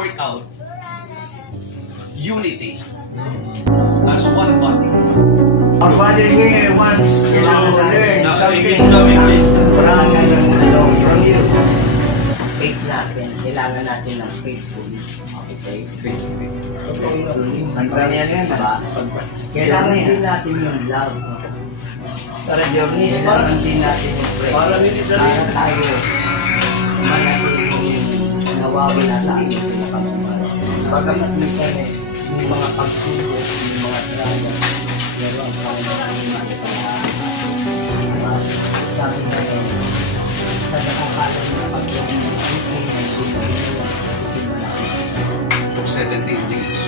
work out unity as one body. Our Father here wants to learn something from you. Faith natin, kailangan natin ng faithful. Okay, faithful. Ang ganyan yan, diba? Kailangan din natin yung love. Para journey, kailangan din natin yung prayer. Para tayo manatiling nawawi na sa ating sinakapumara. Pagkakat minsan yung mga pagsubok, yung mga trial, pero ang Panginoon natin sabi na sa nakakalan na pagkakas For 17 days.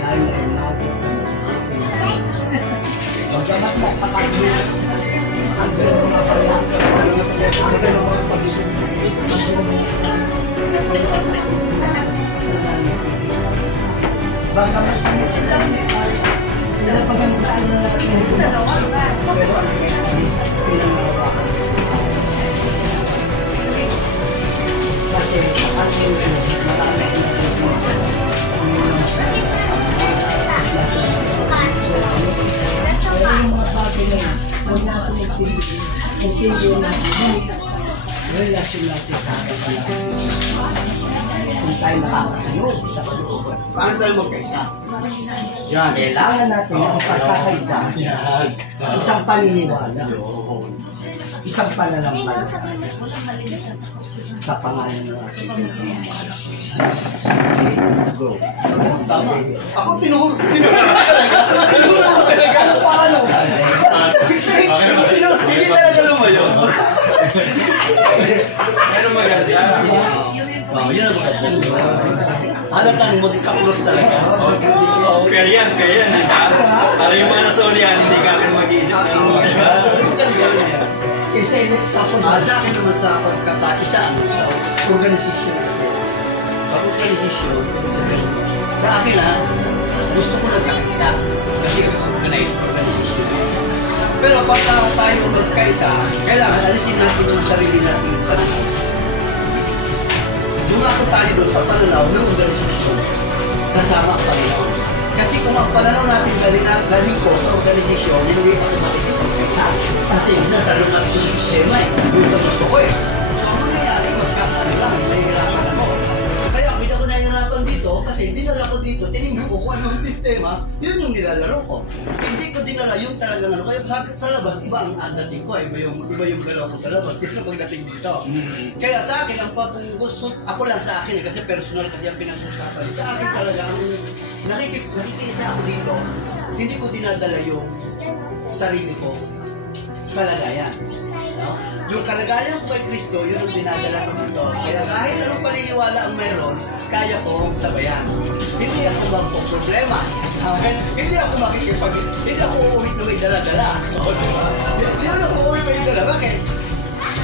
Time and knowledge and bagamat mo kapag ang gano'n mga pala, ang gano'n mga bagamat mo sila, nalapagan mo sa pero ang pinangawakas kasi ang marami yung mga bagay na yun, huwag natin magpindihan natin relasyon natin sa ating pala. Kung tayo nakakasunod sa kalooban. Paano tayo magkaisa? Yan. Kailangan natin ang pagkakaisa. Isang paniniwala. Isang pananampalataya. Sa pangalan ng ating pinagmamahal. Go. Tama. Ako tinuro talaga. Ano paano? Hindi talaga lumayo. Pero maganda. Yun ang maganda. Halatang magkaklos talaga. Pero yan, kaya yan, di ba? Para yung mga nasolihan, hindi ka akin mag-iisip na ano, di ba? Sa akin naman sa pagkakaisa sa organisasyon kasi pag-organisasyon sa akin gusto ko nagkakaisa kasi organized organisasyon pero pagka tayo magkaisa kailangan alisin natin yung sarili natin pananaw dumako tayo doon sa pananaw ng organisasyon kasama ang Panginoon kasi kung ang pananaw natin galing ko sa organisasyon hindi ako makikipagkaisa kasi nasa lumat ko yung sistema yung sa gusto ko so ang mangyayari magkakaroon lang mahihirapan ako kaya kita ko nahihirapan dito kasi dinala ko dito tinignan ko kung anong sistema yun yung nilalaro ko hindi ko dinala yung talagang ano kaya sa labas iba ang dating ko iba yung galaw ko sa labas kaya pagdating dito kaya sa akin ang gusto ako lang sa akin kasi personal kasi ang pinag-usapan sa akin talaga ang nakikisa ako dito hindi ko dinadala yung sarili ko kalagayan. No? Yung kalagayan ko kay Kristo, yun ang dinadala ko dito. Kaya kahit anong paniniwala ang meron, kaya kong sabayan. Hindi ako magpo-problema. Hindi ako hindi ako uuwi na may dala-dala. Hindi ako uuwi na may dala. Bakit?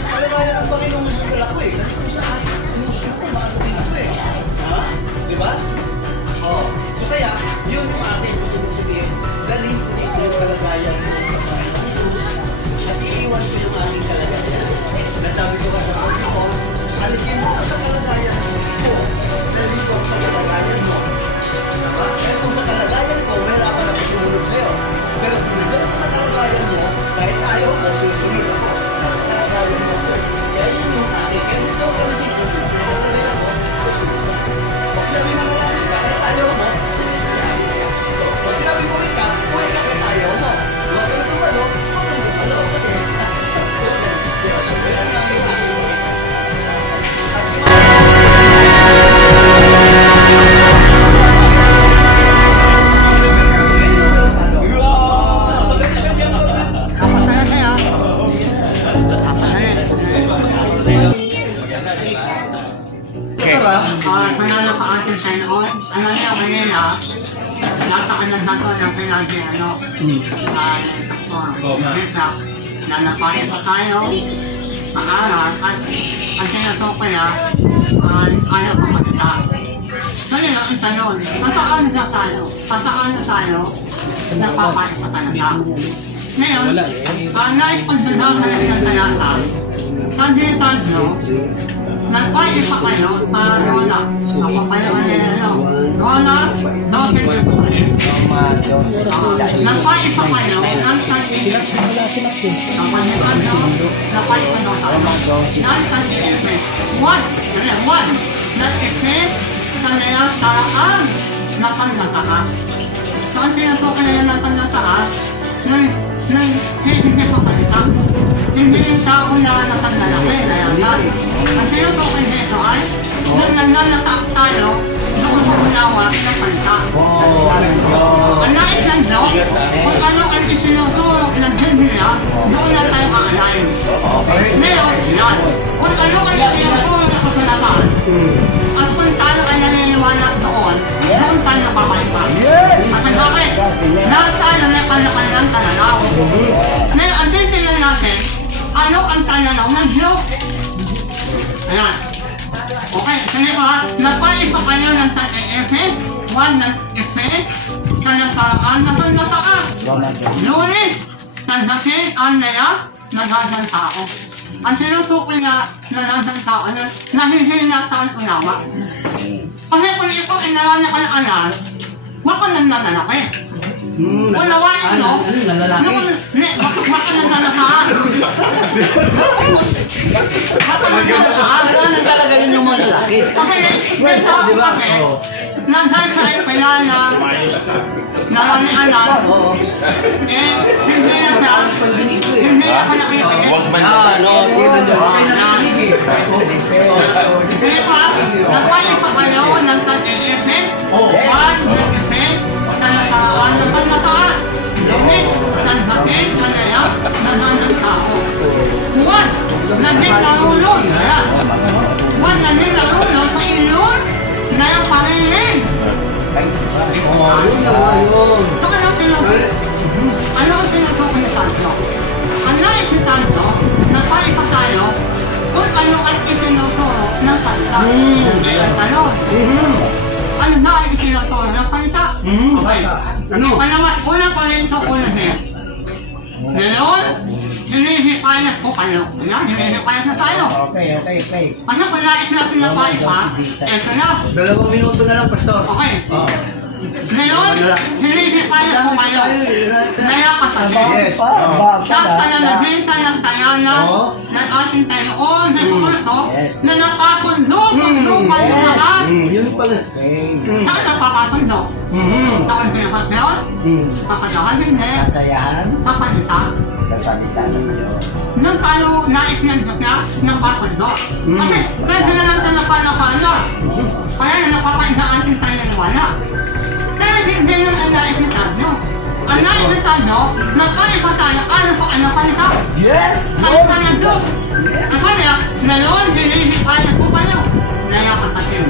Kalagayan ang Panginoon ang dala ko kasi kung saan, emosyon ko, makagating ako Ha? Di ba? So kaya, yun yung akin, kung sabihin, galing ko dito yung kalagayan ko sa Panginoon Jesus. At iiwan ko yung aking kalagayan. Nasabi ko ka sa Panginoon, alisin mo sa kalagayan ko. Dalhin ko sa kalagayan mo. Diba? Kaya kung sa kalagayan ko, mahirapan ako sumunod sa'yo. Pero kung nandiyan ako sa kalagayan mo, kahit ayaw ko, susunod ako. Sa kalagayan mo. Kaya yun yung aking. Kaya dito sa organisasyon, susunod ako, susunod ako. Pag sinabi na natin ka, kahit ayaw mo, pag sinabi ko uwi ka kahit ayaw mo. Huwag ka na tumalo, kasi Panalo sa ating Panginoon, alam niyo kanina, napakanan na to ng pinagin, taktor, nanapayan pa tayo sa aral at ang sinatukoy ayaw pa makita. Ganyan ang tanong, pasaano tayo napapaya sa talaga. Ngayon, nais kong sundaw sa isang talata, sabi ni Pablo, nagpaisa kayo sa Rola. Ako kayo Rola 12:23. Nagpaisa kayo ng San-Iisip. Kapanipan nyo, napaisa daw tayo. Ng San-Iisip. One, nag-isip sa nila saraan na pangmataas. So, ang tinutukoy nila ng pangmataas, hindi ko salita. Hindi yung tao na napaglalaki, nayaman. Ang tinutukoy nito ay, nung naglalataas tayo, doon sa unawa ng salita. Ang nais ng Diyos, kung ano ang isinuturo ng Biblia, doon na tayo aalain. Ngayon, yan. Kung ano ang isinuturo ng kasulatan, at kung tayo ay naniniwala doon tayo napapalpa. At ang bakit? Lahat tayo may kanya-kanyang talanaw. Ngayon, ang titignan natin, ano ang talanaw ng Diyos? Ayan. Okay, sige pa, nagpaisa kayo ng sa ESF, one ng isip, sa nasaraan na pagmataas. Lunis, tansasin ang naya, naghasan tao. Ang sinusukoy na naghasan tao na nahihina sa ang unawa. Kasi kung ikaw ay narami ka na alam, huwag ka nang nanalaki. Unawain mo, baka nang nanasaan. Baka nang nanasaan. Kailangan talaga yun yung mga lalaki. Kasi may tao kasi, nandahil sa kailangan naramianan, hindi na siya, hindi na ka nakikinig. Sige pa, nagpayo sa kayo ng tag-iisip, one, nag-isip, sa nasaraan ng pagmataas, lunis, sandakin, kanaya, nananang tao. One, naging narulog, one, naging narulog sa ilong, na yung pangilin. So, anong tinutukoy? Ano ang tinutukoy ni Santo? Ang nais ni Santo, nagpaisa tayo kung ano ang isinuturo ng salita. Ang tanong, ano na ang isinuturo ng salita? Okay. Una pa rin ito unahin. Ngayon, hinihikayat ko kayo. Hinihikayat na tayo. Okay. Kasi kung nais natin na paisa, eto na. 2 minuto na lang, Pastor. Okay. Ngayon, hinihikayat ko kayo. Naya kasabot. Yes. Sa pananabinta ng tayanan ng ating Panginoon sa Kristo na nakasundo kayo lahat. Yun pala. Saan napapasundo? Sa konsentrasyon? Kasadahan hindi. Kasayahan Kasalita? sa salita ng Diyos. Nung tayo nais ng Diyos na napasundo. Kasi pwede na lang tayo nakala. Kaya na napapaisa ating paniniwala. Pero hindi yun ang nais ng Tadyo. Ang nais ng Tadyo, nagpaisa tayo ano sa ano salita. Yes! Salita ng Diyos. At kaya, ngayon, hinihikayat po kayo. Naya kapatid.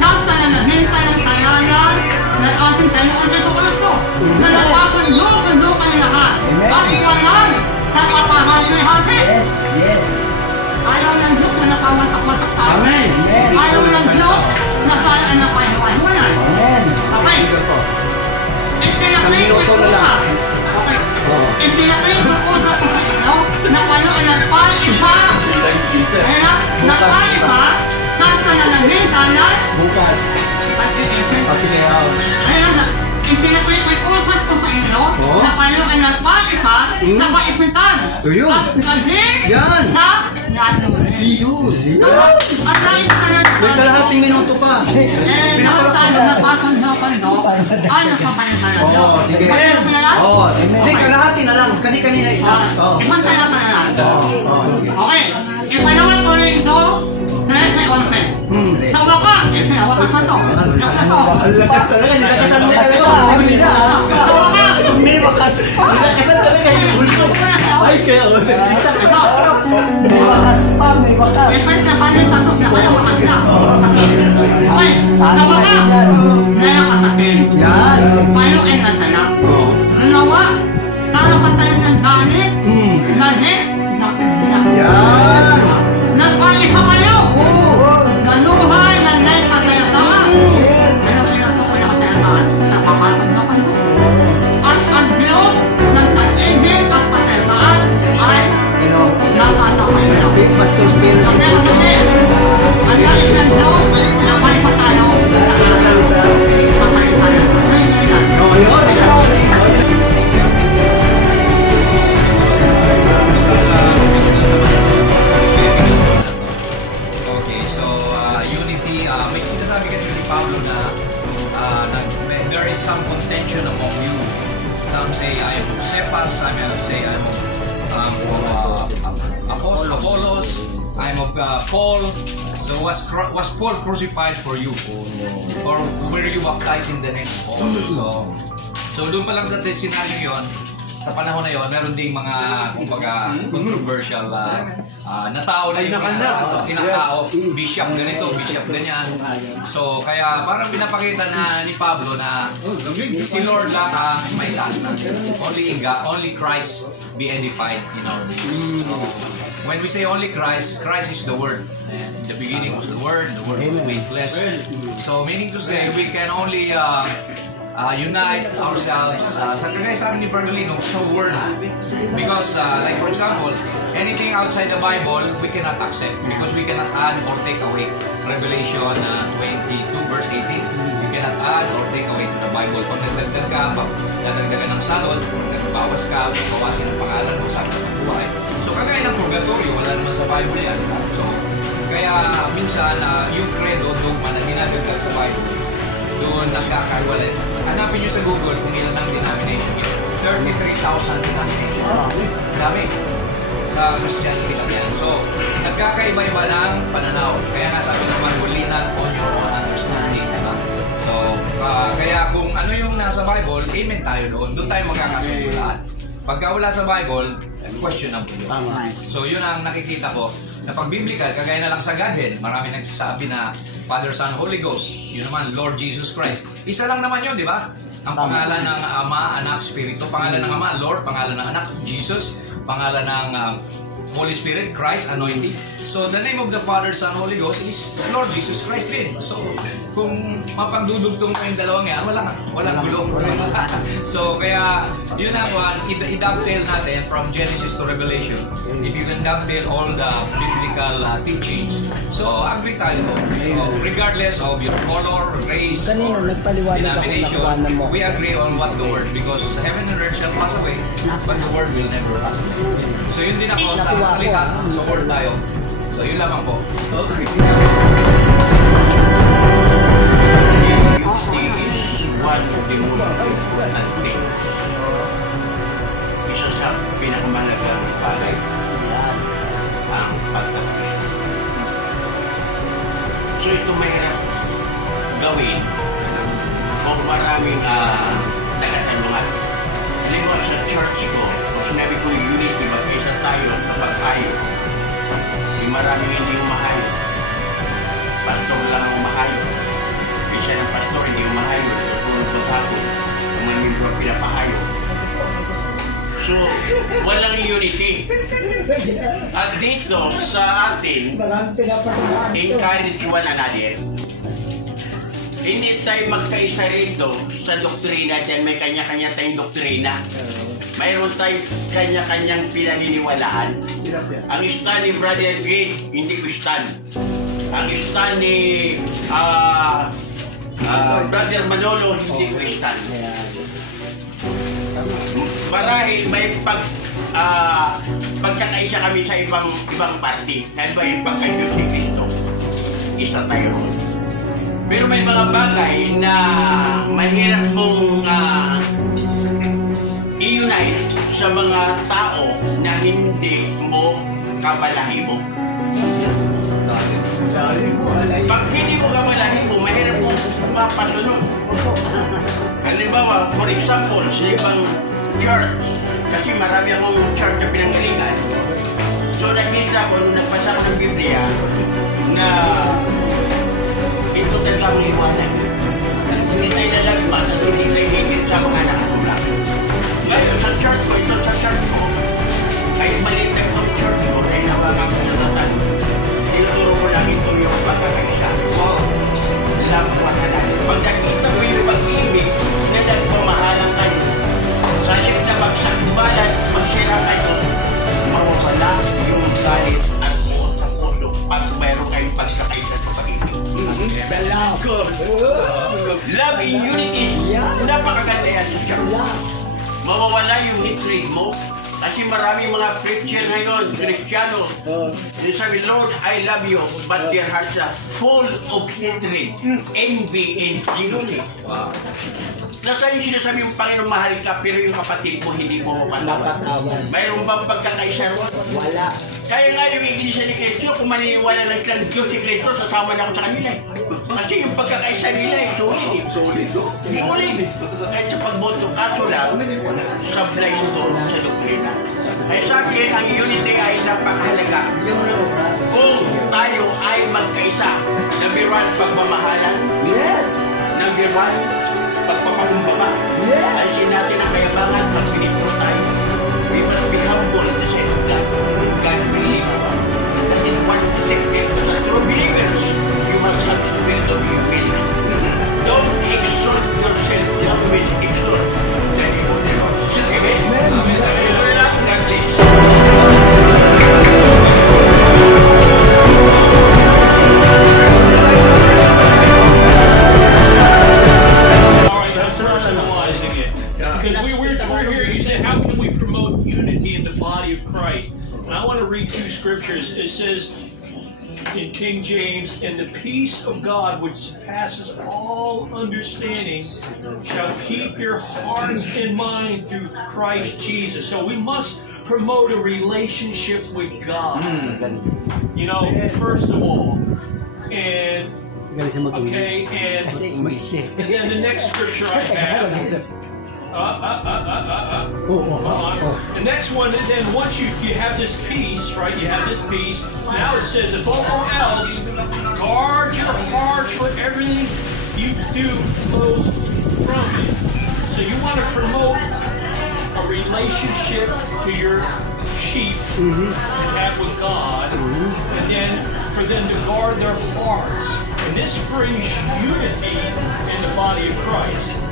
Sa pananahintay ng tayanan ng ating Panginoon sa Kristo na napapasundo kayo lahat. At walang sa kapahati-hati. Yes! Ayaw ng Diyos na napawasak-wasak tayo. Amen. Ayaw ng Diyos na tayo ay napahiwa-hiwalay. Amen! Okay. Itinapin ko usap. Okay. Itinapin ko usap ko sa inyo na kayo ay nagpaisa. Nagpaisa sa pananalitan ng Bukas. pag-iisip. Sige. Ayan na. Itinapin ko usap ko sa inyo na kayo ay nagpaisa sa kaisipan. Ayun. At naging Yan. sa nalunin. Yun. At nais ka na May kalahating minuto pa. lahat tayo napasundo-sundo ano sa pananalan nyo. Sige. Pagkano ko na lang? Hindi, kalahati na lang. Kasi kanina isa. Isang talata na lang. Sige. Okay. Ipanaman ko rin ito 13-11. Sa wakas, wakas na to. Ang lakas talaga. Nilakasan mo talaga. Hindi na. Sa wakas. May wakas. Nilakasan talaga. Ay, kaya. Ito. May wakas pa, may wakas. Isang kasanin sa tok na kaya wakas na. Okay. Sa wakas. Naya kasatin. Yan. Kayo ay natala. Dalawa. Talo ka tayo ng ganit. Lagi. Nakita. Yan. Nagpaisa kayo. Naluhay ng may pagkayataan. Ano pinatukoy na katayataan? Napapagod na kayo. At ang Diyos ng tag-ibig at pasayataan ay napatawin nyo. Pastor Spiro. Ang sinasabi kasi ni Pablo na there is some contention among you. Some say I am of Cephas, some say I am of Apollos, I am of Paul. So was Paul crucified for you? Or were you baptized in the name of Paul? So doon pa lang sa senaryo yon, sa panahon na yon, meron ding mga kumbaga controversial na tao na yung tinatao, bishop ganito, bishop ganyan. So kaya parang pinapakita na ni Pablo na si Lord lang may tanan. Only Christ be edified in our midst. So, when we say only Christ, Christ is the Word. And in the beginning was the Word was made flesh. So meaning to say, we can only unite ourselves sa kagaya sa amin ni Bernalino sa Word. Because like for example, anything outside the Bible, we cannot accept because we cannot add or take away. Revelation 22 verse 18, you cannot add or take away to the Bible. Pag nagdagdag ka, nagdagdagan ng salot, nagbawas ka, bawasin ang pangalan mo, sabi sa buhay. So kagaya ng purgatorio, wala naman sa Bible yan. So kaya minsan yung credo, dogma na ginagagdag sa Bible, doon nagkakaiwalay. Hanapin nyo sa Google kung ilan ang denomination yun. 33,000 denomination. Dami. Sa Christianity lang yan. So, nagkakaiba-iba ng pananaw. Kaya nga sabi naman, lean not on your own understanding. Diba? So, kaya kung ano yung nasa Bible, amen tayo doon. Doon tayo magkakasundo lahat. Pagka wala sa Bible, questionable yun. So, yun ang nakikita ko. Na pag biblical, kagaya na lang sa Godhead, marami nagsasabi na Father, Son, Holy Ghost. Yun naman, Lord Jesus Christ. Isa lang naman yun, di ba? Ang pangalan ng Ama, Anak, Espiritu. Pangalan ng Ama, Lord. Pangalan ng Anak, Jesus. Pangalan ng Holy Spirit, Christ, Anointing. So, the name of the Father, Son, Holy Ghost is Lord Jesus Christ din. So, kung mapagdudugtong mo yung dalawang yan, walang gulong. So, kaya, yun ang one, i-dovetail natin from Genesis to Revelation. If you can dovetail all the biblical teachings, so agree tayo po. So, regardless of your color, race, or denomination, we agree on what the word, because heaven and earth shall pass away, but the word will never pass away. So, yun din ako sa salita, sa word tayo. So, yun lamang po. Okay. Isa sa pinakamahalagang bagay ang pagtatamis. So ito mahirap gawin kung maraming nagatanungan. Halimbawa sa church ko, kung sinabi ko yung unity, mag-isa tayo kapag hayo. Maraming hindi umahayo. Pastor lang ang umahayo. Bisa ng pastor hindi umahayo. Natutulog pa sa ako. Ang mga membro pinapahayo. So, walang unity. At dito sa atin, encourage one another. Hindi tayo magkaisa rito sa doktrina dahil may kanya-kanya tayong doktrina. Mayroon tayong kanya-kanyang pinaniniwalaan. Ang stand ni Brother Greg, hindi ko stand. Ang stand ni Brother Manolo, hindi ko stand. Marahil may pagkakaisa kami sa ibang party. Kaya ba yung pagka-Diyos ni Cristo? Isa tayo ron. Pero may mga bagay na mahirap mong i-unite sa mga tao na hindi mo kabalahibo. Pag hindi mo kabalahibo, mahirap mo mapasunod. Halimbawa, for example, sa ibang church, kasi marami akong church na pinanggalingan. So nakita ko nung nagpasa ko ng Biblia na ito talagang liwanag. Hindi tayo nalagpas at hindi tayo higit sa mga nakatulak. Ngayon sa church ko, ito sa church ko, kahit maliit na itong church ko, ay nabagang ko sa tatan. Tinuturo ko lang ito yung pagkakaisa. Lang ko matalan. Pag nakita mo yung pag-ibig na nagpamahalang kayo, sa halip na magsakbalan, magsira kayo, mawawala yung galit at buot sa puso pag mayroon kayong pagkakaisa sa pag-ibig. Love in unity. Napakaganda yan sa church. Mawawala yung hatred mo Kasi marami mga preacher ngayon, Kristiyano. Sabi, Lord, I love you, but their hearts are full of hatred, envy, and jealousy. Nasaan yung sinasabi yung Panginoon, mahal ka, pero yung kapatid mo, hindi mo mapatawad. Mayroon bang pagkakaisa ron? Wala. Kaya nga yung Iglesia ni Cristo, kung maniniwala lang silang Diyos si Cristo, sasama na ako sa kanila. Kasi yung pagkakaisa nila ay solid. Solid. Kahit sa pagboto, kaso lang, sablay ito sa doktrina. Kaya sa akin, ang unity ay napakahalaga. Kung tayo ay magkaisa, number one, pagmamahalan. Yes. Number one, pagpapakumbaba. Yes. Alisin natin ang kayabangan, pag-ministro tayo. We must be humble in the sight of God. God will lead you. That is one of the secrets. As true believers, you must have the spirit of humility. Don't exalt yourself, always exalt the name of the Lord. Amen? Amen. God bless. Personalizing it. Because we're here, you said, how can we promote unity in the body of Christ? And I want to read two scriptures. It says in King James, and the peace of God, which surpasses all understanding, shall keep your hearts and mind through Christ Jesus. So we must promote a relationship with God. You know, first of all. And okay, and then the next scripture I have. The next one, then once you have this peace, right? You have this peace. Now it says, above all else, guard your heart, for everything you do flows from it. So you want to promote a relationship to your sheep and have with God, and then for them to guard their hearts. And this brings unity in the body of Christ.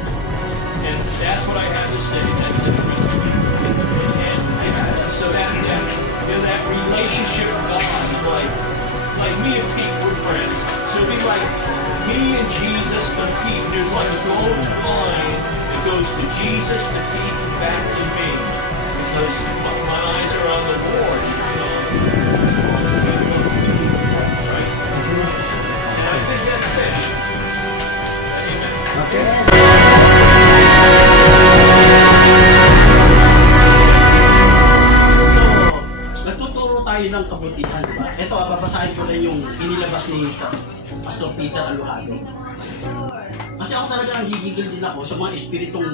And that's what I have to say. That's it. And so that relationship with God is like me and Pete, we're friends. So it'd be like me and Jesus and Pete. There's like this long line that goes to Jesus, to Pete, back to me. Because my eyes are on the Lord. Right? And I think that's it. Amen. Okay. Tayo ng kabutihan, diba? Ito, papasahin ko rin yung inilabas ni Pastor Peter Alojado. Kasi ako talaga nanggigigil din ako sa mga espiritong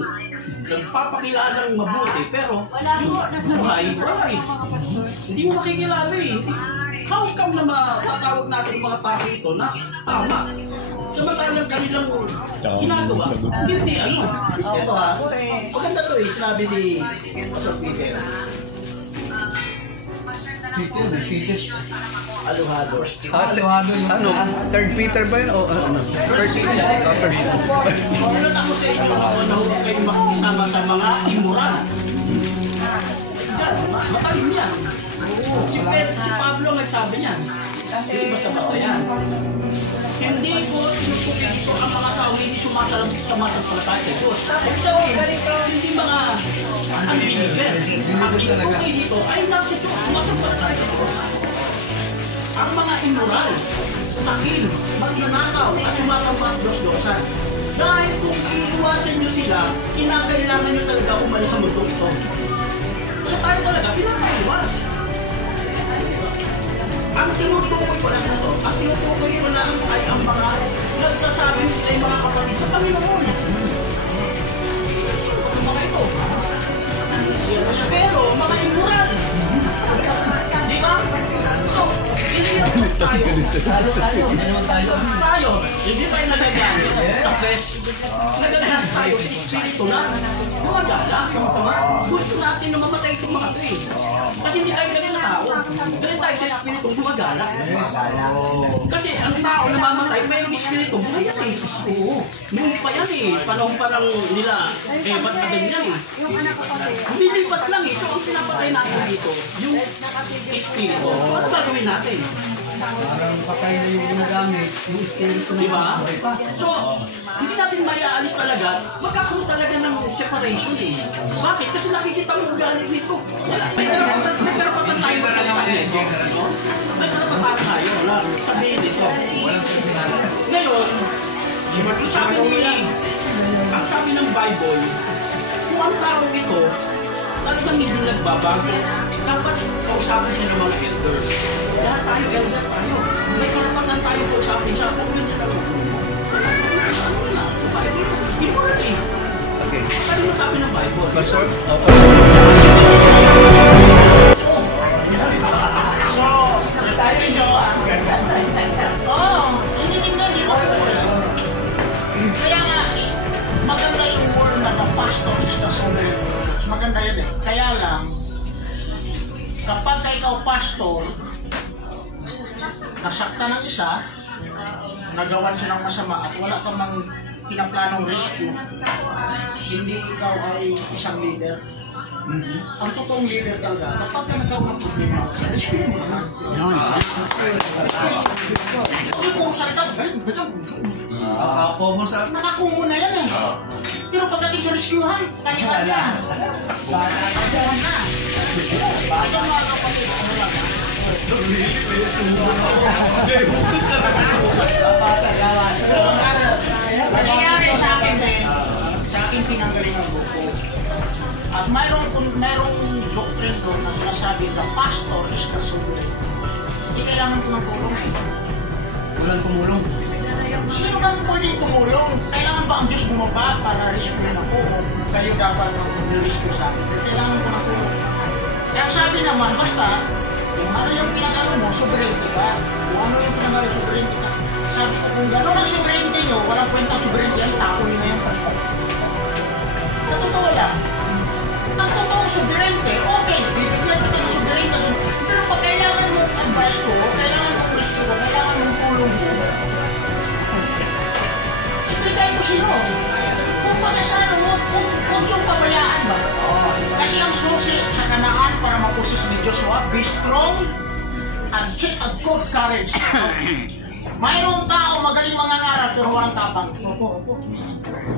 nagpapakilala ng mabuti, pero yung buhay, wala eh. Hindi mo makikilala eh. How come na matatawag natin yung mga tao ito na tama? Samantalang kanilang ginagawa, hindi ano. Ito ha, maganda to eh, sinabi ni Pastor Peter. Alojado. Alojado yung ano? Third Peter ba yun? O ano? First Peter. Magulat ako sa inyo ako na huwag kayong makikisama sa mga immoral. Matalim yan. Si Pablo nagsabi niyan. Hindi basta-basta yan. Hindi ko tinutupin ito ang mga tao hindi sumasampalataya sa Diyos. Hindi mga unbeliever. Ang tinutupin dito ay nasa Diyos, sumasampalataya sa Diyos. Ang mga immoral, sakin, magnanakaw at sumasamba sa Diyos-Diyosan. Dahil kung iiwasan nyo sila, kinakailangan nyo talaga umalis sa mundo ito. So tayo talaga, pinakaiwas. Ang tinutukoy ko na sa ito, ang tinutukoy ko na ay ang mga nagsasabing sila yung mga kapatid sa Panginoon. Ang mga ito. Pero, mga immoral. Di ba? So, tayo, hindi tayo nagagamit sa flesh. Nagagamit tayo sa espiritu na gumagala. Gusto natin na mamatay itong mga ito eh. Kasi hindi tayo galing sa tao. Galing tayo sa espiritu gumagala. Kasi ang tao na mamatay, mayroong espiritu buhay yan eh. Oo. Noong pa yan eh. Panahon pa lang nila. Ba't pa din yan eh. Lumilipat lang eh. So ang pinapatay natin dito, yung espiritu. Ano gagawin natin? Parang patay na yung ginagamit, yung spirito na Diba? buhay pa. So, hindi natin maiaalis talaga, magkakaroon talaga ng separation eh. Bakit? Kasi nakikita mo yung galit nito. Wala. May karapatan tayo magsalita nito. No? May karapatan tayo. Sabihin nito. Ngayon, ang sabi ng Bible, kung ang tao ito, talagang hindi nagbabago, dapat kausapin siya ng mga elders. Lahat tayo, elder tayo. May karapatan tayo kausapin siya. Kung hindi na hindi mo rin eh. Okay. Ano yung sabi ng Bible? Pastor? Tinitingnan din ako. Kaya nga, maganda yung word na pastor is the sovereign. Maganda yun eh. Kaya lang, kapag ikaw pastor, nasakta ng isa, nagawan siya ng masama at wala ka mang pinaplanong rescue, hindi ikaw ay isang leader. Ang totoong leader talaga, kapag ka nagkaroon ng problema, rescue mo naman. Hindi po salita, nakakumo na yan eh. Pero pagdating sa rescuehan, kanya-kanya na. Kanya-kanya na. Kaya mga kapatid, ano lang ha? Nangyayari sa akin din, sa aking pinanggalingang buko. At mayroong doctrine doon na sinasabi the pastor is the sovereign. Hindi kailangan ko ng tulong eh. Walang tumulong. Sino bang pwede tumulong? Kailangan ba ang Diyos bumaba para rescue ako? Kayo dapat ang rescue sa akin. Kailangan ko ng tulong. Kaya ang sabi naman, basta, kung ano yung pinagano mo, sovereignty ka. Kung ano yung pinagano, sovereignty ka. Sabi ko, kung gano'n ang sovereignty nyo, walang kwenta ang sovereignty, ay tapon na yung pansin. Natotoo lang. Ang totoong sovereignty, okay, bibigyan kita ng sovereignty. Pero pag kailangan mong advice ko, kailangan mong rescue ko, kailangan mong tulong ko, ibigay mo sino. Kung pagkasano, huwag yung pabayaan ba? Kasi ang susi sa Kanaan para mapusis ni Joshua, be strong and take a good courage. Mayroong tao magaling mangangaral pero walang tapang.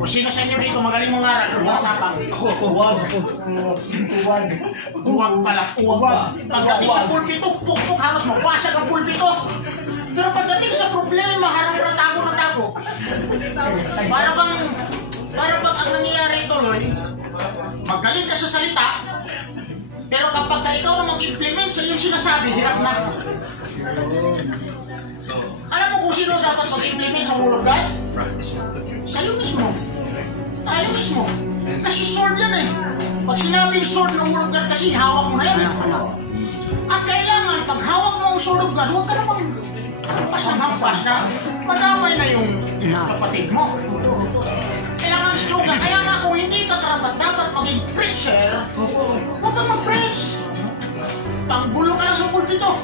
O sino sa inyo dito magaling mangaral pero walang tapang? Huwag pala. Pagdating sa pulpito, pukpuk halos mapasag ang pulpito. Pero pagdating sa problema, harap na tago. Para bang ang nangyayari tuloy, magaling ka sa salita, pero kapag ikaw na mag-implement sa iyong sinasabi, hirap na. Alam mo kung sino dapat mag-implement sa Word of God? Kayo mismo. Tayo mismo. Kasi sword yan eh. Pag sinabing sword ng Word of God kasi, hawak mo na yan. At kailangan, pag hawak mo ang sword of God, huwag ka namang hampas na madamay na yung kapatid mo. Kailangan strong ka. Kaya nga kung hindi ka karapat dapat maging preacher, huwag kang mag-preach. Panggulo ka lang sa pulpito.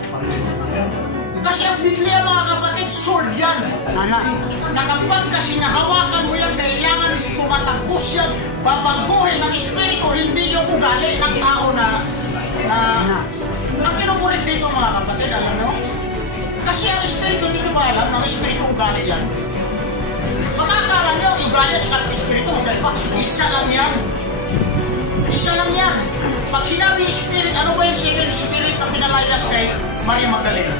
Kasi ang Biblia mga kapatid, sword yan. Na kapag kasi nahawakan mo yan, kailangan tumatagos yan, babaguhin ng espiritu, hindi yung ugali ng tao na ang kinukulit dito mga kapatid, alam nyo? Kasi ang espiritu, hindi nyo ba alam, ang espiritu ugali yan? Makakala nyo, ugali at saka espiritu, isa lang yan. Isa lang yan. Pag sinabi spirit, ano ba yung spirit na pinalayas kay Maria Magdalena?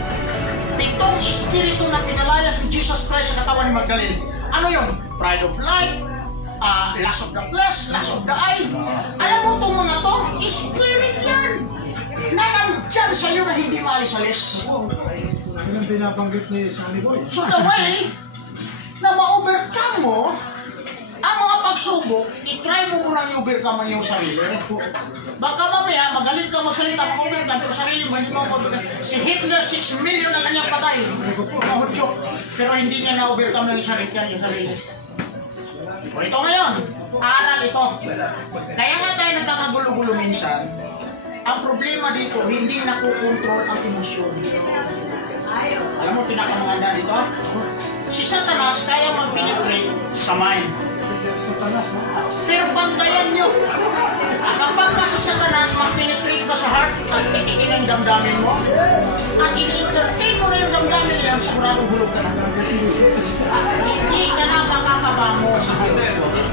7 espiritu na pinalayas ni Jesus Christ sa katawan ni Magdalene. Ano yun? Pride of life, lust of the flesh, lust of the eye. Alam mo itong mga to? Spirit yan! Na nandyan sa'yo na hindi maalis-alis. Yun ang binabanggit ni Sunny Boy. So the way na ma-overcome mo ang mga pagsubok, i-try mo munang i-overcome ang iyong sarili. Baka mamaya, magaling ka magsalita, mag-overcome, pero sarili mo, hindi mo mag-overcome. Si Hitler, 6 million na kanyang patay. Mga Hudyo. Pero hindi niya na-overcome yung sarili. O ito ngayon, aral ito. Kaya nga tayo nagkakagulo-gulo minsan, ang problema dito, hindi nakukontrol ang emosyon. Alam mo, pinakamaganda dito? Si Satanas kaya mag-penetrate sa mind. Pero bantayan nyo. Kapag ka si Satanas mag-penetrate ka sa heart at titikin ang damdamin mo, at ini-entertain mo na yung damdamin yan, siguradong hulog ka na. Hindi ka na makakabango.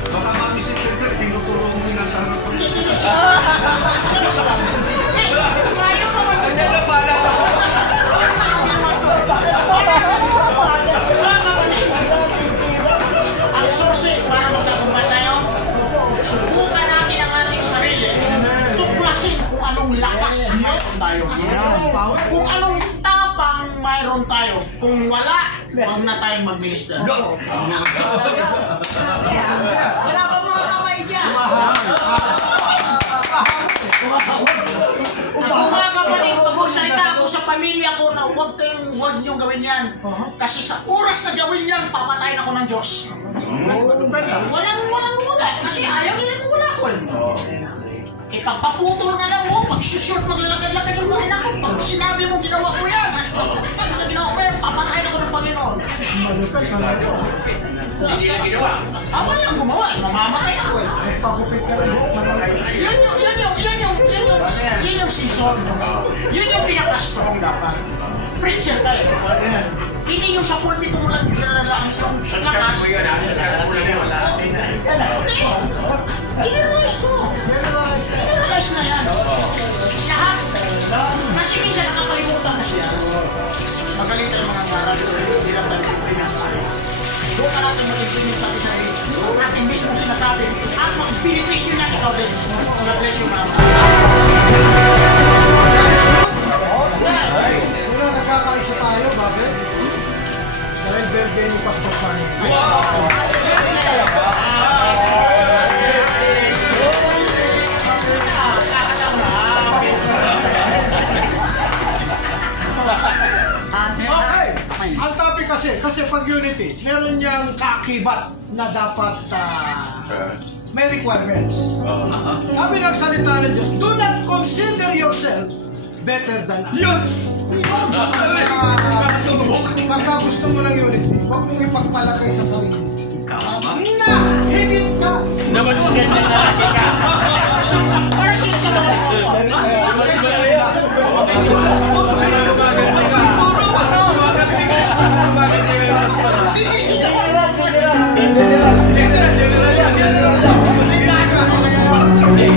Baka mami si Pedro, tinuturo mo yung nasa harap. Hindi. Tayo ka mag- Hindi na pala ako. Ang susi para magtagumpay tayo, subukan natin ang ating sarili, tuklasin kung anong lakas mayroon tayo. Kung anong tapang mayroon tayo. Kung wala, huwag na tayong mag-minister. Wala pa mga kamay dyan. Ako mga kapatid, pag-salita ako sa pamilya ko na huwag niyong gawin yan. Kasi sa oras na gawin yan, papatayin ako ng Diyos. Walang gumawa. Kasi ayaw nila gumawa ko. Ipagpaputol nga lang mo, pag-shoot, maglalagad-lagad yung mga anak ko. Pag sinabi mo ginawa ko yan, pag ginawa ko yan, papatayin ako ng Panginoon. Hindi nila ginawa. Walang gumawa, mamamatay ako eh. Yun yung season. Yun yung pinaka-strong dapat. Preacher kayo. Hindi yung sa pulpito mo lang lang yung lakas. I-realize ko. I-realize na yan. Lahat. Kasi minsan nakakalimutan na siya. Magaling tayo mga maral. Hirap tayo pinapay. Doon ka natin mag-explain sa atin. Doon natin mismo sinasabi. At mag-beneficio na ikaw din. God bless you, ma'am. Una, nagkakaisa tayo. Bakit? Dahil birthday ni Pastor Sarni. Okay. Ang topic kasi pag unity, meron niyang kaakibat na dapat may requirements. Sabi ng salita ng Diyos, do not consider yourself better than others. Yun! Pagka gusto mo ng unity, huwag mong ipagpalagay sa sarili. Na! Higit ka! Naman mo, ganda na natin ka. Para sila sa mga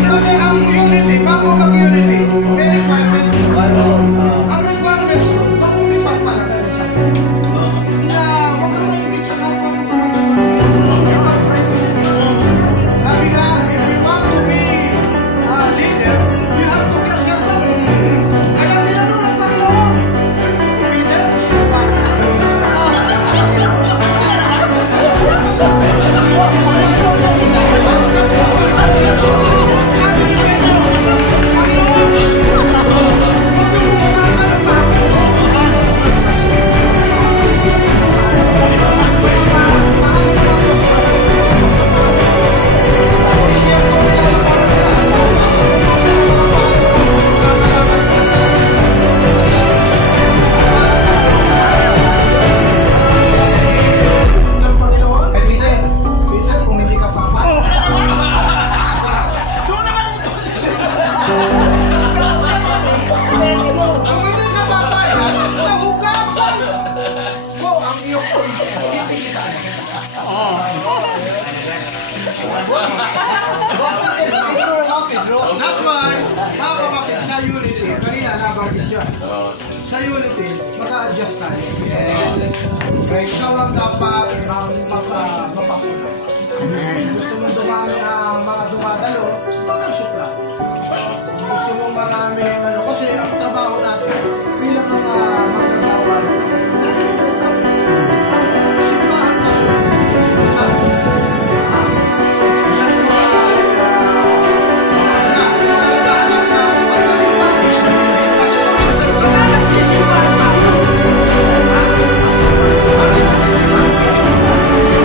kasi ang unity, bago mag-unity, may requirements. Ang requirements mo, huwag mong ipagpalagay sa sarili. Na huwag kang maingit sa kapwa mo. Sabi nga, if you want to be a leader, you have to be a servant. Kaya tinanong ng Panginoon, Peter, gusto ba? Sabi ni Pedro, Panginoon, huwag mo pumuntasan ng bakit. ng Panginoon. Peter, kung hindi ka papayag. doon naman mo. Kung hindi ka papayag, nahugasan ko ang iyong That's why, mga kapatid, sa unity, kanina nabanggit dyan. Sa unity, mag-a-adjust tayo. Ikaw ang dapat mapapuna. Gusto mong dumami ang mga dumadalo, huwag kang supla. Gusto mong maraming kasi ang trabaho natin bilang mga magagawa, ang simbahan pa simbahan.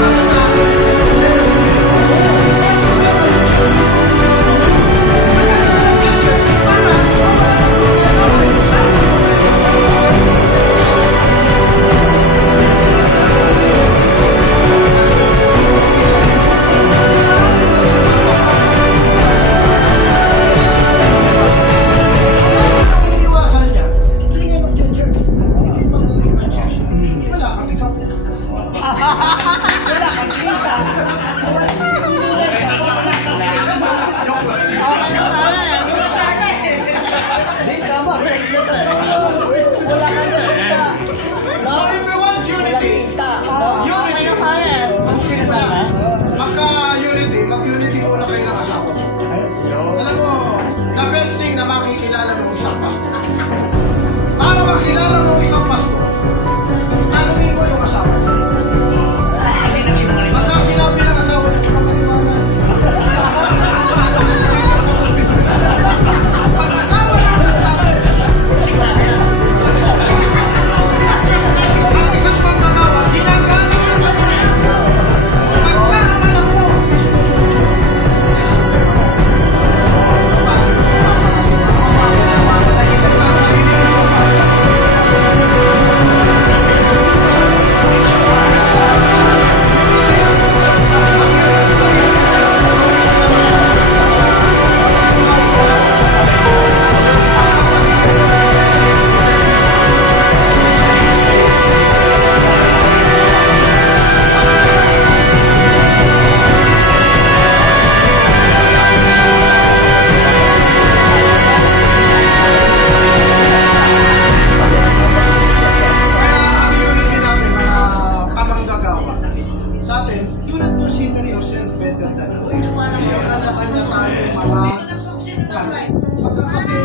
Kasi yourself better than others. Kanya-kanya tayong mga pagka kasi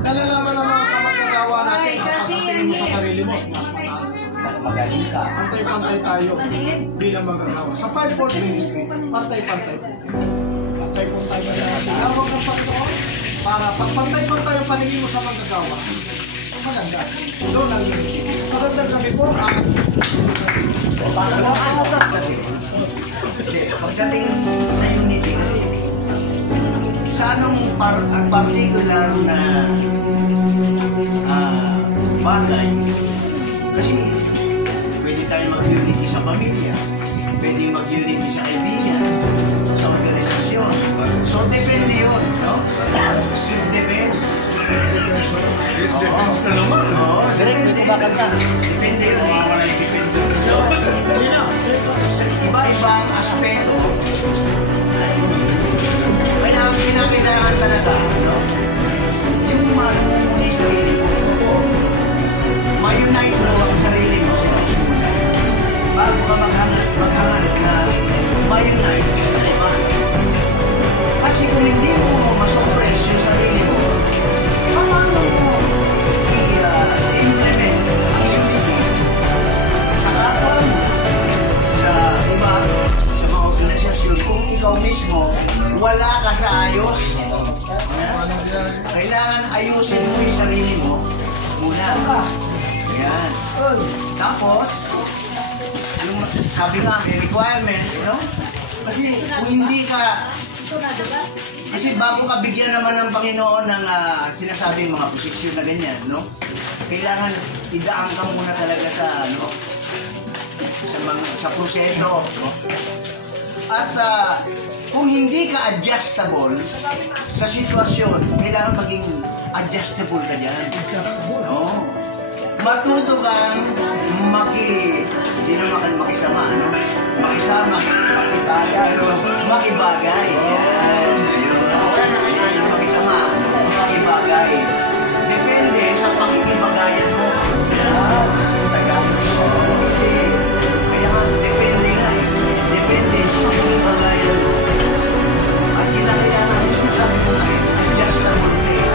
nalalaman ng mga kamag-agawa natin ang pagkatingin mo sa sarili mo, mas Magaling ka. pantay-pantay tayo bilang mag-agawa. Sa five-fold ministry, pantay-pantay po. Pantay-pantay mo na tinawag ng Panginoon para pag pantay-pantay ang paningin mo sa mag-agawa, maganda. Doon ang ministry. Magandang gabi po. Nakakasap kasi. Pagdating sa unity kasi, sa anong particular na bagay, kasi pwede tayo mag-unity sa pamilya, pwede mag-unity sa kaibigan, sa organisasyon. So, depende yun, no? It depends. Depends na naman. Oo, depende yun. So, sa iba-ibang aspeto, kaya kinakailangan talaga, no? Yung malumumuni sa sarili mo, ma-unite mo ang sarili mo sa pagsulat bago ka maghangat na ma-unite sa iba. Kasi kung hindi mo masuppress yung sarili mo, paano mo i-implement ang unity sa kapwa mo, sa iba, sa mga organisasyon, kung ikaw mismo wala ka sa ayos? Kailangan ayusin mo yung sarili mo muna. Ayan. Tapos, sabi nga, may requirement, no? Kasi kung hindi ka, kasi bago ka bigyan naman ng Panginoon ng sinasabing mga posisyon na ganyan, no? Kailangan idaan ka muna talaga sa, ano, sa proseso, no? At kung hindi ka adjustable sa sitwasyon, kailangan maging adjustable ka dyan. No? Matuto kang hindi naman makisama, ano? Makisama, makibagay. Yan. Makisama, makibagay. Depende sa pakikibagayan mo. Kaya depende nga eh. Depende sa pakikibagayan mo. At kinakailangan mo sa sabi mo nga eh, adjustable ka eh.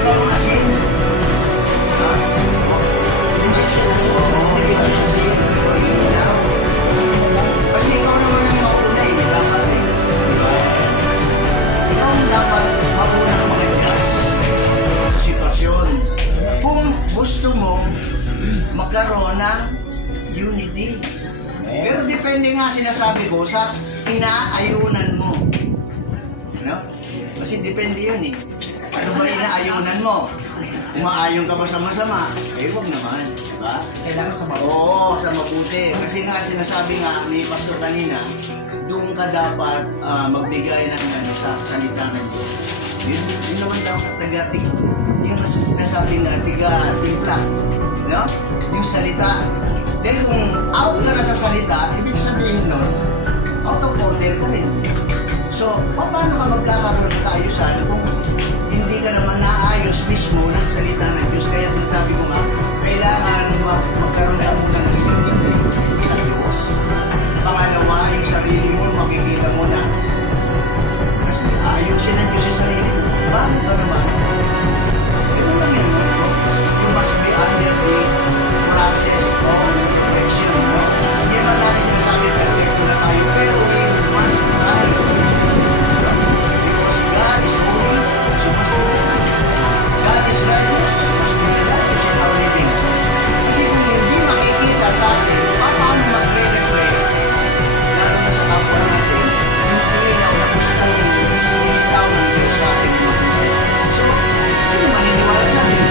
Ikaw ang asin. Kasi ikaw naman ang mauna eh, dapat eh. Ikaw ang dapat mauna mag-adjust sa sitwasyon. Kung gusto mo magkaroon ng unity. Pero depende nga sinasabi ko sa inaayunan mo. No? Kasi depende yun eh. Ano ba inaayunan mo? Umaayon ka ba sa masama? Eh, huwag naman. Diba? Kailangan sa mabuti. Oo, sa mabuti. Kasi nga sinasabi nga ni Pastor kanina, doon ka dapat magbigay ng sa salita ng Diyos. Yun naman dapat taga-tig. Yung sinasabi nga, tiga-timpla. No? Yung salita. Dahil kung out ka na sa salita, ibig sabihin nun, out of order ka rin. So, paano ka magkakaroon ng kaayusan kung hindi ka naman naayos mismo ng salita ng Diyos? Kaya sinasabi ko nga, kailangan magkaroon na muna ng unity sa Diyos. Pangalawa, yung sarili mo, makikita mo na. Kasi ayusin ng Diyos yung sarili mo. Bago ka naman, ito lang yun. You must be under the process of correction. No? Hindi naman natin sinasabi, perfecto na tayo, pero we must try. Because God is holy, so must be God is righteous, so must be righteous in our living. Kasi kung hindi makikita sa atin, paano magre-reflect, lalo na sa kapwa natin, yung ilaw na gusto ilaw ng Diyos sa atin. So, sino maniniwala sa atin?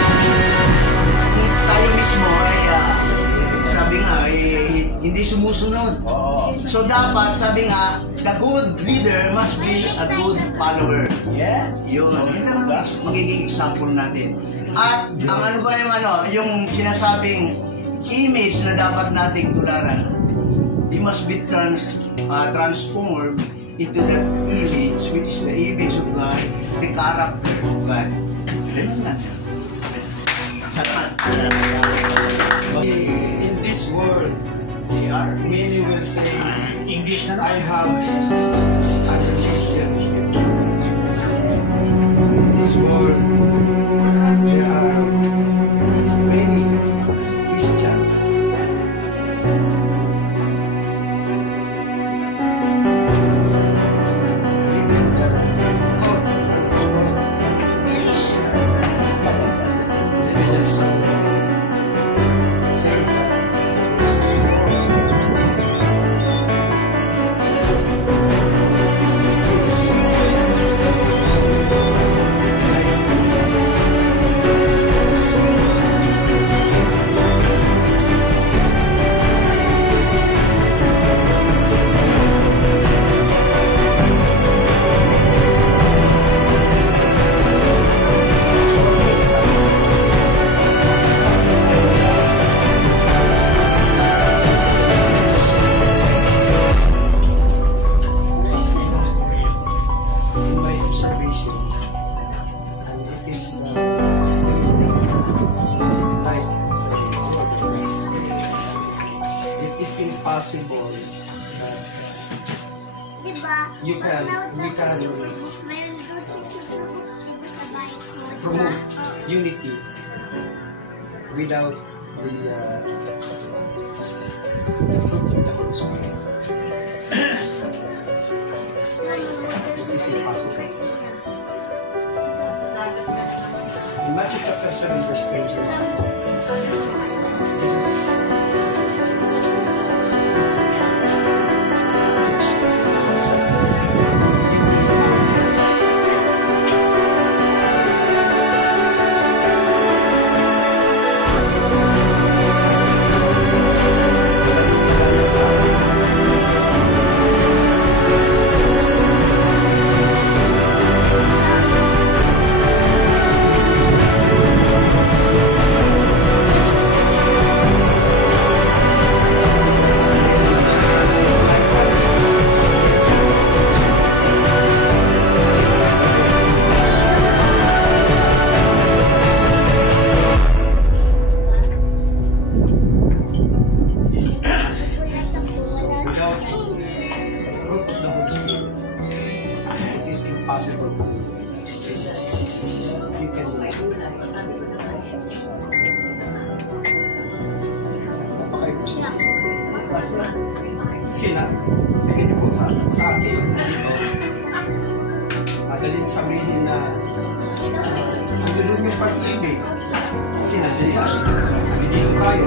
Kung tayo mismo ay, sabi nga, hindi sumusunod. So dapat, sabi nga, the good leader must be a good follower. Yes. Yun ang magiging example natin. At ang ano ba yung sinasabing image na dapat nating tularan, it must be transformed into that image, which is the image of God, the character of God. Ganun lang. Salamat. In this world, many will say, English na I have other Christians in this world. There are many Christians. Impossible we can promote unity without the fruit of the Holy Spirit. It is impossible. In Matthew chapter 7 verse 20, this is tingin niyo po sa akin, madaling sabihin na ang dulong yung pag-ibig kasi nandito tayo.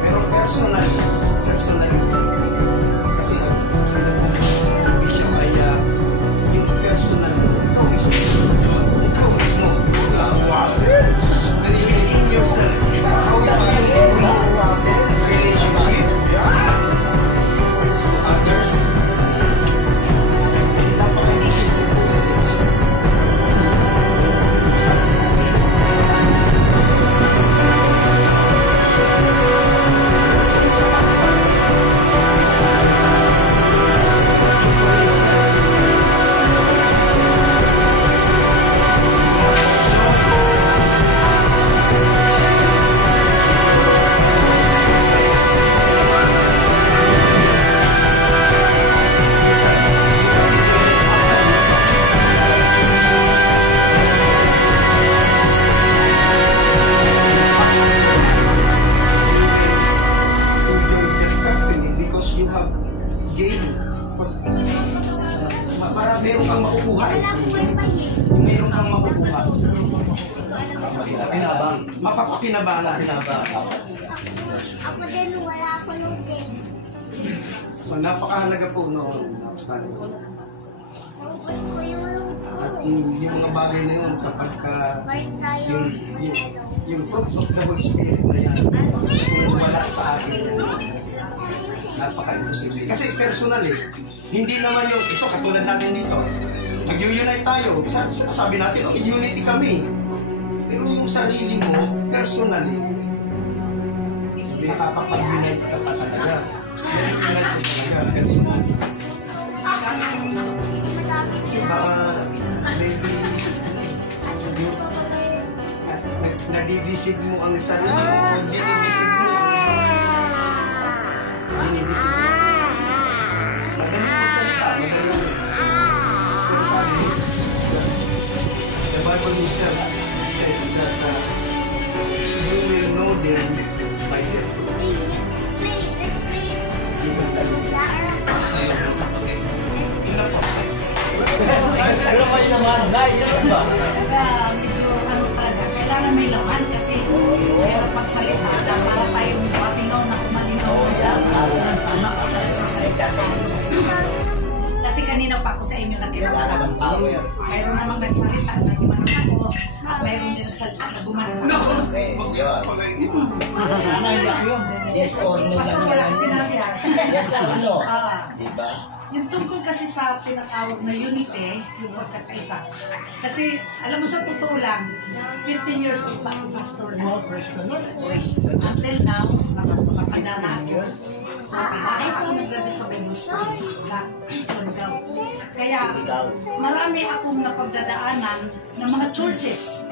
Pero personally kasi bishop ay yung personal ikaw mismo in yourself how is your relationship others. Meron kang makukuha eh. Meron kang makukuha. Mapapakinabangan. Ako din, wala ako lutin. So napakahalaga po noon. At yung mga bagay na yun kapag yung fruit of the Holy Spirit na yan kung wala sa akin napaka-imposible. Kasi personal eh. Hindi naman yung, ito katulad natin dito, mag-unite tayo, sabi natin, oh, unity kami. Pero yung sarili mo, personally, nakapag-unite ka pa talaga. Kasi baka, maybe, nadidisig mo ang sarili mo, dinidisig mo. says that you will know them by their fruit. Let's play. Ano kayo naman? Guys, ano ba? Medyo ano talaga, kailangan may laman kasi pero pagsalita para tayong matinaw na malinaw sa salita tayo. Kasi kanina pa ako sa inyo nakita. Mayroon namang nagsalita na gumanon ako. Mayroon din nagsalita na gumanon ako. Yes or no Basta lang wala yan. kasi sinabi yan. Yes or no? Diba? Yung tungkol kasi sa tinatawag na unity, yung pagkakaisa. Kasi, alam mo sa totoo lang, 15 years old pa ang pastor na. Until now, nakapaganda na ako. Ay, ako nag-graduate sa Bible School. Surigao. Kaya, marami akong napagdadaanan ng mga churches.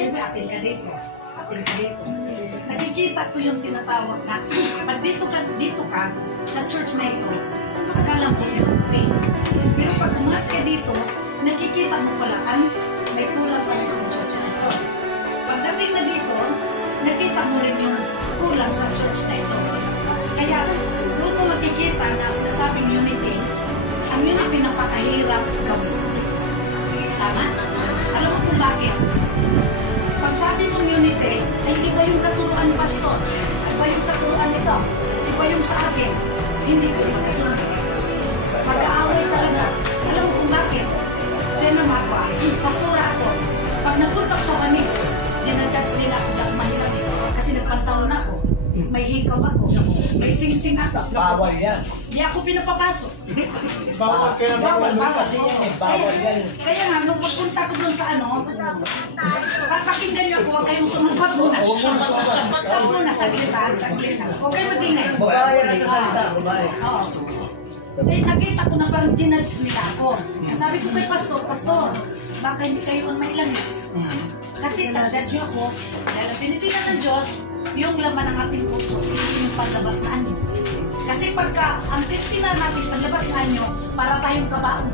Siyempre, atin ka dito. Atin ka dito. Nakikita ko yung tinatawag na, pag dito ka sa church na ito, akala mo yung okay. Pero pag umat ka dito, nakikita mo pala may kulang pala yung church na ito. Pagdating na dito, nakita mo rin yung kulang sa church na ito. Kaya doon mo makikita na sinasabing unity, ang unity napakahirap gawin. Tama? Alam mo kung bakit? Pag sabi mong unity, ay iba yung katuruan ni pastor, iba yung katuruan nito, iba yung sa akin. Hindi ko yung kasunod. Mag-aaway talaga. Alam mo kung bakit? Tinan mo ako, pastora ako. Pag napunta ko sa Wanis, ginajudge nila ako na mahirap ito. Kasi nagpantaon ako. May hikaw ako. May sing-sing ako. Bawal yan. Di ako pinapapasok. Bawal ka na bawal. Kasi bawal yan. Kaya nga, nung pagpunta ko doon sa pakinggan niyo ako, huwag kayong sumubad muna. Stop muna, saglit na. Huwag kayong magingay. Babae yan, hindi ka salita. Babae. Oo. Eh, nakita ko na parang ginudge nila ako. Sabi ko kay pastor, baka hindi kayo ang mailan eh. Kasi nag-judge ako, dahil tinitingnan ng Diyos, yung laman ng ating puso, yung panlabas na anyo. Kasi pagka ang tinitingnan natin panlabas na anyo, para tayong kabaon.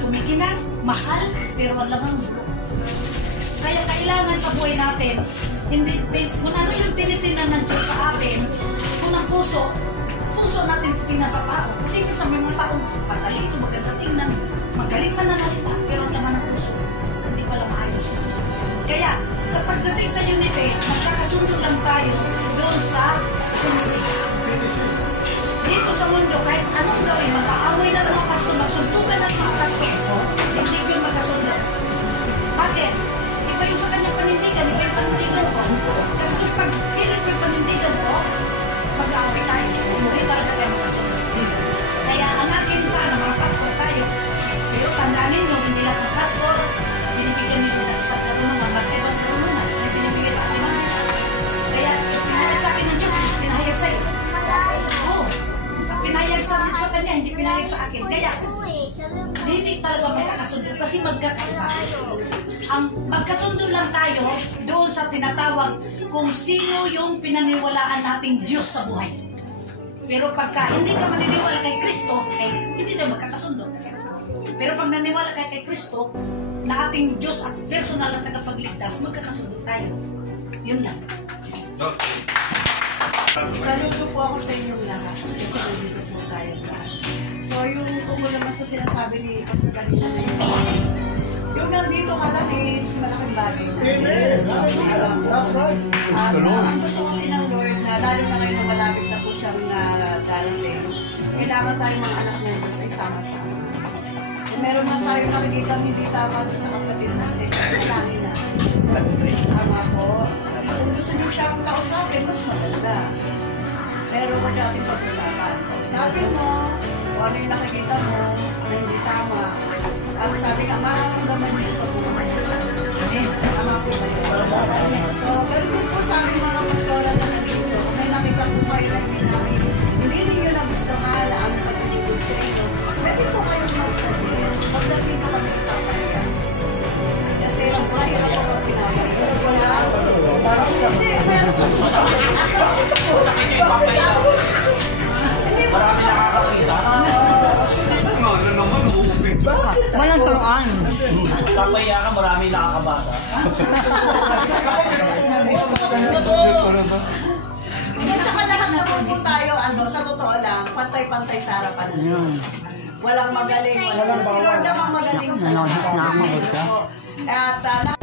Kumikinang, mahal, pero ang laman mo. Kaya kailangan sa buhay natin, hindi, kung ano yung tinitingnan ng Diyos sa atin, kung ang puso natin titingnan sa tao. Kasi minsan may mga taong patalito, maganda tingnan, magaling mananalita, pero ang laman ng puso, hindi pala maayos. Kaya, sa pagdating sa unity, magkakasundo lang tayo doon sa unity. Dito sa mundo, kahit anong gawin, mag-aaway na ng mga pastor, magsuntukan ng mga pastor, hindi ko yung magkasundo. Bakit? Iba yung sa kanyang panindigan, iba yung panindigan ko. Kasi pag pilit ko yung panindigan ko, mag-aaway tayo. Hindi talaga tayo magkasundo. Kaya ang akin sana, mga pastor tayo, pero tandaan ninyo, hindi lahat ng pastor, binibigyan ninyo ng isang karunungan, magkaibang karunungan, na binibigay sa akin mga. Kaya, pinahayag sa akin ng Diyos, pinahayag sa iyo. Oo. Pinahayag sa kanya, hindi pinahayag sa akin. Kaya, hindi talaga magkakasundo kasi magkakaiba. Ang magkasundo lang tayo doon sa tinatawag kung sino yung pinaniwalaan nating Diyos sa buhay. Pero pagka hindi ka maniniwala kay Kristo, hindi tayo magkakasundo. Pero pag naniwala ka kay Kristo, na ating Diyos at personal na tagapagligtas, magkakasundo tayo. Yun lang. Saludo po ako sa inyong lahat. Kasi nandito po tayo. So yung tungkol naman sa sinasabi ni Pastor kanina na yung nandito ka lang is malaking bagay na. Amen. That's right. At ang gusto kasi ng Lord na lalo na ngayon na malapit na po siyang darating, kailangan tayo mga anak ng Diyos ay sama-sama. Kung meron man tayo nakikita hindi tama sa kapatid natin, kailangan na. Tama po. Kung gusto niyo siyang kausapin, mas maganda. Pero wag natin pag-usapan. Kausapin mo, kung ano yung nakikita mo, ano hindi tama. At sabi ka, mararamdaman niyo ito kung ano sa akin. Tama po ba yun? So, ganun din po sa amin mga pastoral na nandito. Kung may nakita po kayo na hindi ninyo na gusto mahala ang pag-ibig sa inyo, pwede po kayong mag-suggest. Pagdating na kami ipapalitan. Kasi mas mahirap po pag pinapalitan. Hindi, meron po sa hindi po Ano naman, Walang turuan. Kapaya ka, marami nakakabasa. Hindi, tsaka lahat naman po tayo, sa totoo lang, pantay-pantay sa harapan ng Diyos. Walang magaling, walang si Lord namang magaling sa lahat. At